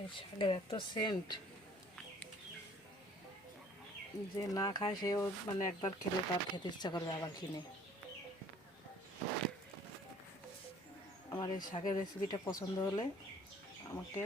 এই শাকের এত সেন্ট যে না খায় সেও মানে একবার খেলে তার খেতে ইচ্ছা করবে আবার কিনে। আমার এই শাকের রেসিপিটা পছন্দ হলে আমাকে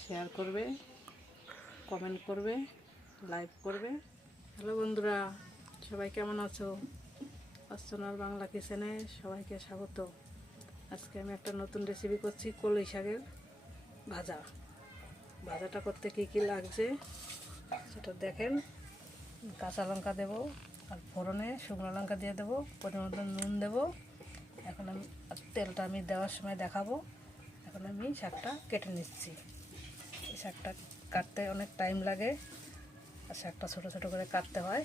শেয়ার করবে, কমেন্ট করবে, লাইক করবে। হ্যালো বন্ধুরা, সবাই কেমন আছো? অর্চনার বাংলা কিচেনে সবাইকে স্বাগত। আজকে আমি একটা নতুন রেসিপি করছি, কলই শাকের ভাজা। ভাজাটা করতে কী কী লাগছে সেটা দেখেন। কাঁচা লঙ্কা দেবো, আর ফোড়নে শুকনো লঙ্কা দিয়ে দেবো, পরিমাণ মতো নুন দেবো। এখন আমি তেলটা আমি দেওয়ার সময় দেখাবো। এখন আমি শাকটা কেটে নিচ্ছি। এই শাকটা কাটতে অনেক টাইম লাগে, আর শাকটা ছোটো ছোটো করে কাটতে হয়।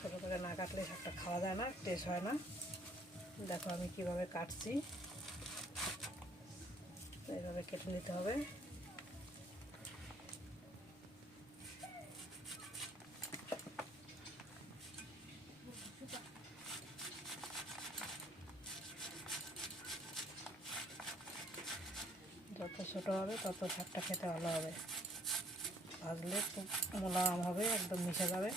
ছোটো করে না কাটলে শাকটা খাওয়া যায় না, টেস্ট হয় না। দেখো আমি কিভাবে কাটছি, এইভাবে কেটে নিতে হবে। যত ছোটো হবে তত শাকটা খেতে ভালো হবে, ভাজলে খুব মোলায়েম হবে, একদম মিশে যাবে।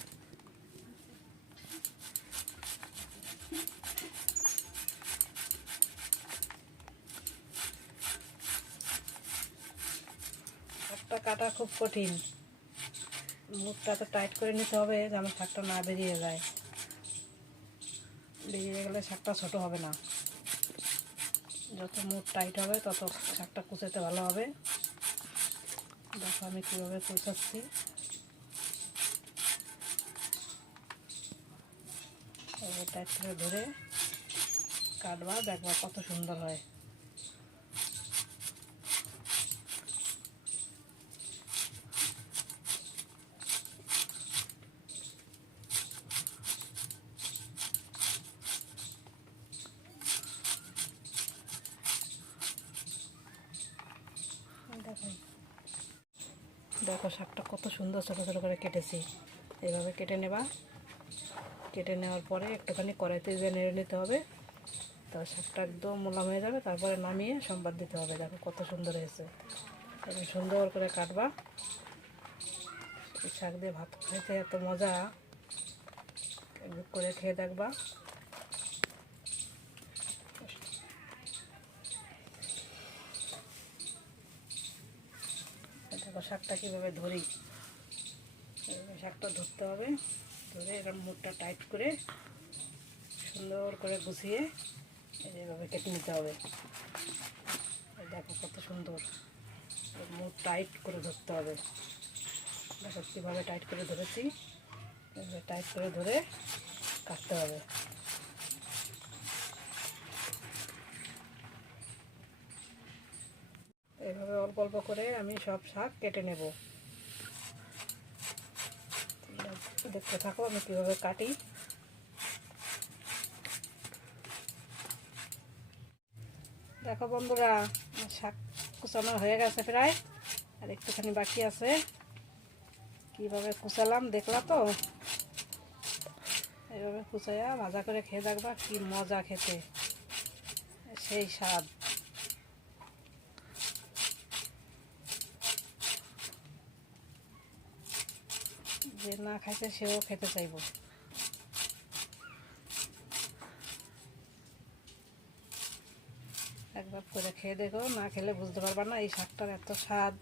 শাকটা কাটা খুব কঠিন, মুখটা তো টাইট করে নিতে হবে যেন শাকটা না বেরিয়ে যায়। বেরিয়ে গেলে শাকটা ছোটো হবে না। যত মুখ টাইট হবে তত শাকটা কুচাতে ভালো হবে। দেখো আমি কীভাবে কুচাচ্ছি। এবার টাইট করে ধরে কাটবা, দেখবা কত সুন্দর হয়। দেখো শাকটা কত সুন্দর ছোটো ছোটো করে কেটেছি। এইভাবে কেটে নেবা। কেটে নেওয়ার পরে একটুখানি কড়াইতে দিয়ে নেড়ে নিতে হবে, তারপর শাকটা একদম মোলাম হয়ে যাবে। তারপরে নামিয়ে সম্বাদ দিতে হবে। দেখো কত সুন্দর হয়েছে। এবার সুন্দর করে কাটবা। এই শাক দিয়ে ভাত খাইতে এত মজা, একটু করে খেয়ে দেখবা। দেখো শাকটা কীভাবে ধরি। শাকটা ধরতে হবে, ধরে এরকম মুখটা টাইট করে সুন্দর করে গুছিয়ে এইভাবে কেটে নিতে হবে। দেখো কত সুন্দর, মুখ টাইট করে ধরতে হবে। দেখো কীভাবে টাইট করে ধরেছি, টাইট করে ধরে কাটতে হবে। এইভাবে অল্প অল্প করে আমি সব শাক কেটে নেব। দেখতে থাকো আমি কীভাবে কাটি। দেখো বন্ধুরা, শাক কুচানো হয়ে গেছে প্রায়, আর একটুখানি বাকি আছে। কীভাবে কুচালাম দেখলা তো? এইভাবে কুচাইয়া ভাজা করে খেয়ে দেখবা, কি মজা খেতে, সেই স্বাদ। যে না খাইছে সেও খেতে চাইব। একবার করে খেয়ে দেখো, না খেলে বুঝতে পারবা না এই শাকটার এত স্বাদ।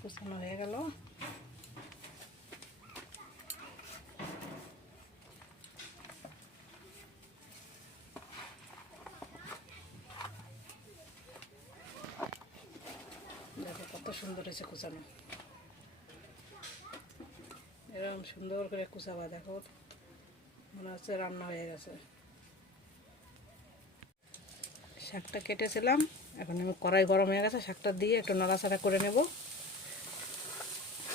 কুচানো হয়ে গেল। দেখো কত সুন্দর হয়েছে কুচানো। এরকম সুন্দর করে কুচাবা, দেখো মনে হচ্ছে রান্না হয়ে গেছে। শাকটা কেটেছিলাম, এখন আমি কড়াই গরম হয়ে গেছে, শাকটা দিয়ে একটু নাড়াচাড়া করে নেব।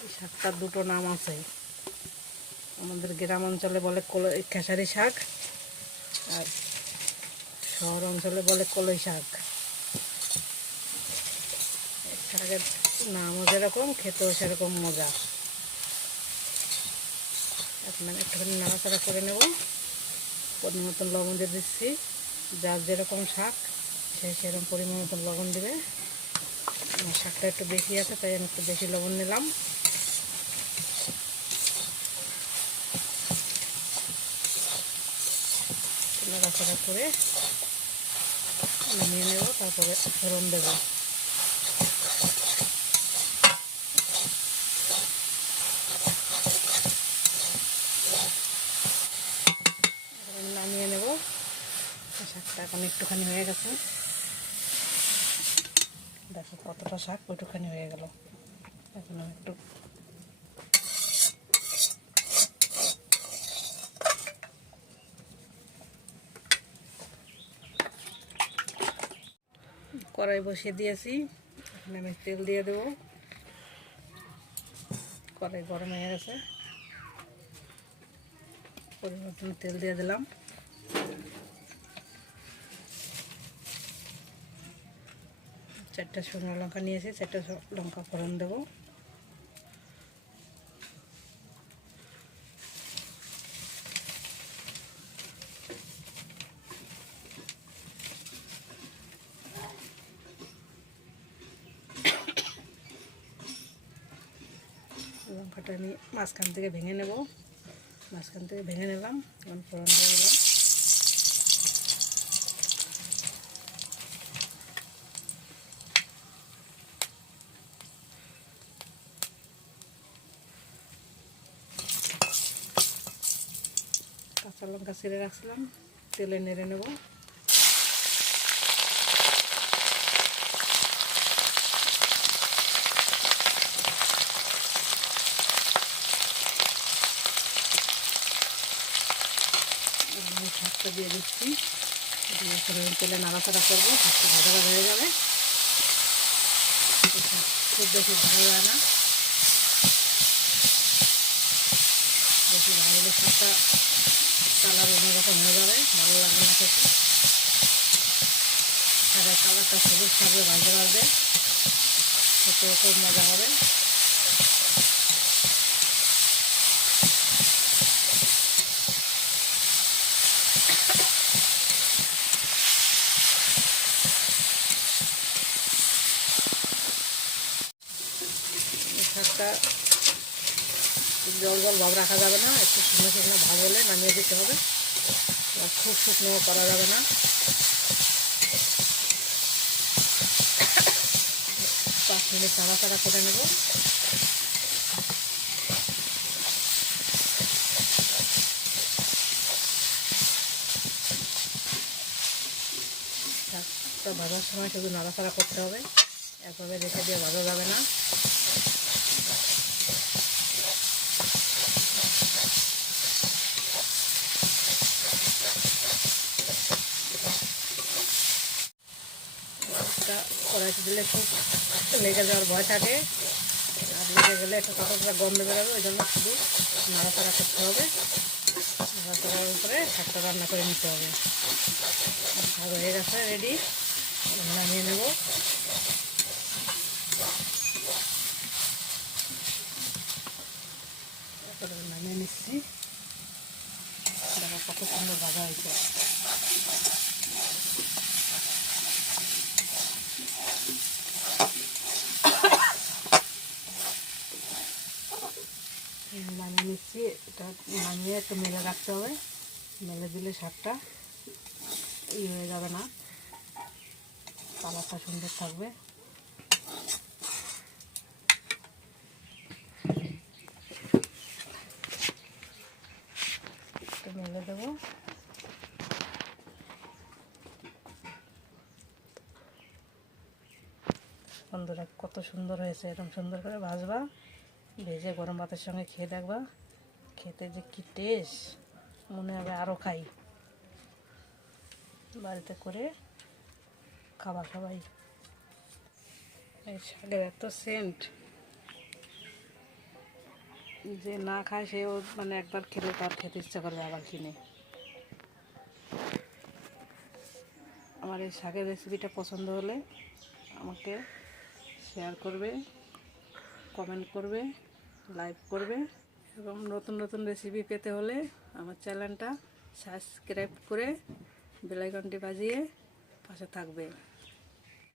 এই শাকটার দুটো নাম আছে, আমাদের গ্রাম অঞ্চলে বলে খেসারি শাক, আর শহর অঞ্চলে বলে কলই শাক। শাকের নামও যেরকম, খেতেও সেরকম মজা। এখন আমি একটুখানি নাড়াচাড়া করে নেব। পরিমাণ মতন লবণ দিয়ে দিচ্ছি, যার যেরকম শাক সে সেরকম পরিমাণ মতো লবণ দেবে। আমার শাকটা একটু বেশি আছে তাই আমি একটু বেশি লবণ নিলাম। নাড়াচাড়া করে নামিয়ে নেব, তারপরে ফোড়ন দেব। নামিয়ে নেব। শাকটা এখন একটুখানি হয়ে গেছে, দেখো কতটা শাক ওইটুখানি হয়ে গেল। এখন আমি একটু কড়াই বসিয়ে দিয়েছি, এখন আমি তেল দিয়ে দেবো। কড়াই গরম হয়ে গেছে, পরিমাণ মতো তেল দিয়ে দিলাম। চারটা শুকনো লঙ্কা নিয়েছি, চারটা লঙ্কা ফোড়ন দেবো। লঙ্কাটা আমি মাঝখান থেকে ভেঙে নেব, মাঝখান থেকে ভেঙে নিলাম। এখন ফোড়ন দিয়ে দিলাম। কাঁচা লঙ্কা ছিঁড়ে রাখছিলাম, তেলে নেড়ে নেব। শাকটা দিয়ে দিচ্ছি, দিয়ে তেলে নাড়াচাড়া করবো। শাকটা ভাজা ভাজা হয়ে যাবে, খুব বেশি ভালো যায় না, বেশি ভাজলে শাকটা কালার অন্যরকম হয়ে যাবে, ভালো লাগবে না খেতে। শাকের কালারটা সবুজ থাকবে ভাজতে ভাজতে, খেতেও খুব মজা হবে। শাকটা জল জল ভাব রাখা যাবে না, একটু শুকনো শুকনো ভাব হলে নামিয়ে দিতে হবে, খুব শুকনো করা যাবে না। 5 মিনিট নাড়াচাড়া করে নেব। শাকটা ভাজার সময় শুধু নাড়াচাড়া করতে হবে, একভাবে রেখে দিয়ে ভাজা যাবে না। কড়াইতে দিলে খুব লেগে যাওয়ার ভয় থাকে, আর লেগে গেলে একটু কাপড়টা গন্ধ বেরোবে, ওই জন্য শুধু নাড়াচাড়া করতে হবে। নাড়াচাড়ার উপরে শাকটা রান্না করে নিতে হবে। শাক হয়ে গেছে রেডি, নামিয়ে নেব। নামিয়ে নিচ্ছি, দেখো কত সুন্দর ভাজা হয়েছে। নামিয়ে নিচ্ছি, এটা নামিয়ে একটু মেলে রাখতে হবে, মেলে দিলে শাকটা হয়ে যাবে না, কালারটা সুন্দর থাকবে। একটু মেলে দেবো। বন্ধুরা কত সুন্দর হয়েছে, এরকম সুন্দর করে ভাজবা, ভেজে গরম ভাতের সঙ্গে খেয়ে দেখবা, খেতে যে কি টেস্ট, মনে হবে আরও খাই। বাড়িতে করে খাবার সবাই। এই শাকের এত সেন্ট, যে না খায় সেও মানে একবার খেলে তার খেতে ইচ্ছা করবে আবার কিনে। আমার এই শাকের রেসিপিটা পছন্দ হলে আমাকে শেয়ার করবে, কমেন্ট করবে, লাইক করবে, এবং নতুন নতুন রেসিপি পেতে হলে আমার চ্যানেলটা সাবস্ক্রাইব করে বেল আইকনটি বাজিয়ে পাশে থাকবে।